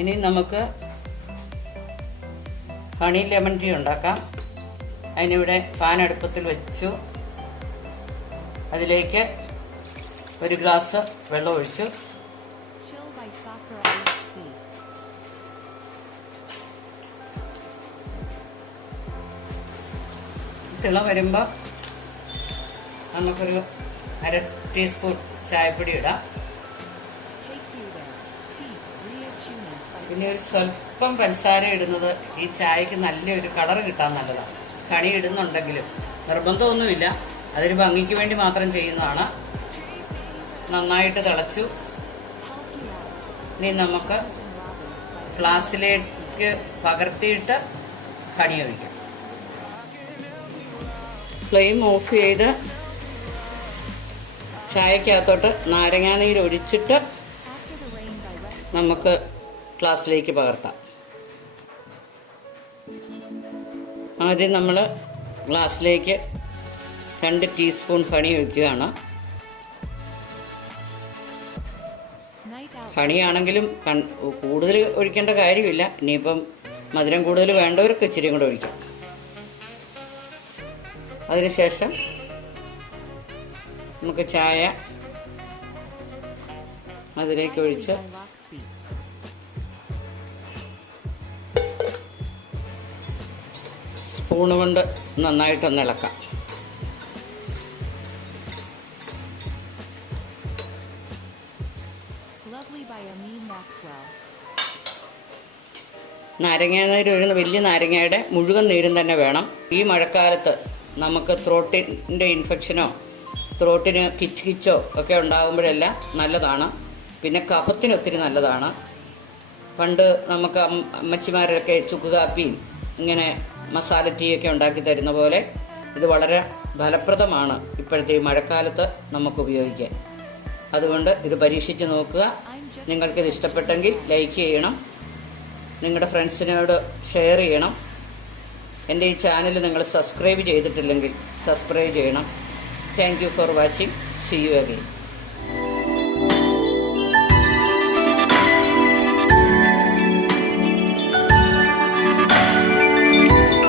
ഇനി നമുക്ക് honey lemon tea ഉണ്ടാക്കാം. അതിനിവിടെ പാൻ അടുപ്പത്തിൽ വെച്ചു. അതിലേക്ക് ഒരു ഗ്ലാസ് വെള്ളം ഒഴിച്ചു. തിള വരുമ്പോൾ നമുക്കൊരു 1/2 ടീസ്പൂൺ ചായപ്പൊടി ഇടാം. പിന്നെ ഒരു സ്വല്പം പഞ്ചസാര ഇടുന്നത് ഈ ചായക്ക് നല്ലൊരു കളർ കിട്ടാൻ നല്ലതാണ്. ഹണി ഇടുന്നുണ്ടെങ്കിലും നിർബന്ധമൊന്നുമില്ല, അതൊരു ഭംഗിക്ക് വേണ്ടി മാത്രം ചെയ്യുന്നതാണ്. നന്നായിട്ട് തിളച്ചു. ഇനി നമുക്ക് ഗ്ലാസ്സിലേക്ക് പകർത്തിയിട്ട് ഹണി ഒഴിക്കാം. ഫ്ലെയിം ഓഫ് ചെയ്ത് ചായക്കകത്തോട്ട് നാരങ്ങാനീര് ഒഴിച്ചിട്ട് നമുക്ക് ഗ്ലാസ്സിലേക്ക് പകർത്താം. ആദ്യം നമ്മൾ ഗ്ലാസ്സിലേക്ക് 2 ടീസ്പൂൺ ഹണി ഒഴിക്കുകയാണ്. ഹണിയാണെങ്കിലും കൂടുതൽ ഒഴിക്കേണ്ട കാര്യമില്ല. ഇനിയിപ്പം മധുരം കൂടുതൽ വേണ്ടവർക്ക് ഇച്ചിരി കൂടെ ഒഴിക്കാം. അതിനുശേഷം നമുക്ക് ചായ അതിലേക്ക് ഒഴിച്ച് സ്പൂണ് കൊണ്ട് നന്നായിട്ടൊന്ന് ഇളക്കാം. നാരങ്ങാനീര് ഒഴുകുന്ന വലിയ നാരങ്ങയുടെ മുഴുവൻ നീരും തന്നെ വേണം. ഈ മഴക്കാലത്ത് നമുക്ക് ത്രോട്ടിൻ്റെ ഇൻഫെക്ഷനോ ത്രോട്ടിന് കിച്ചോ ഒക്കെ ഉണ്ടാകുമ്പോഴെല്ലാം നല്ലതാണ്. പിന്നെ കഫത്തിന് ഒത്തിരി നല്ലതാണ്. പണ്ട് നമുക്ക് അമ്മച്ചിമാരൊക്കെ ചുക്ക് കാപ്പിയും ഇങ്ങനെ മസാല ടീയൊക്കെ ഉണ്ടാക്കി തരുന്ന പോലെ ഇത് വളരെ ഫലപ്രദമാണ് ഇപ്പോഴത്തെ ഈ മഴക്കാലത്ത് നമുക്ക് ഉപയോഗിക്കാൻ. അതുകൊണ്ട് ഇത് പരീക്ഷിച്ച് നോക്കുക. നിങ്ങൾക്കിത് ഇഷ്ടപ്പെട്ടെങ്കിൽ ലൈക്ക് ചെയ്യണം, നിങ്ങളുടെ ഫ്രണ്ട്സിനോട് ഷെയർ ചെയ്യണം. എൻ്റെ ഈ ചാനൽ നിങ്ങൾ സബ്സ്ക്രൈബ് ചെയ്തിട്ടില്ലെങ്കിൽ സബ്സ്ക്രൈബ് ചെയ്യണം. Thank you for watching. See you again.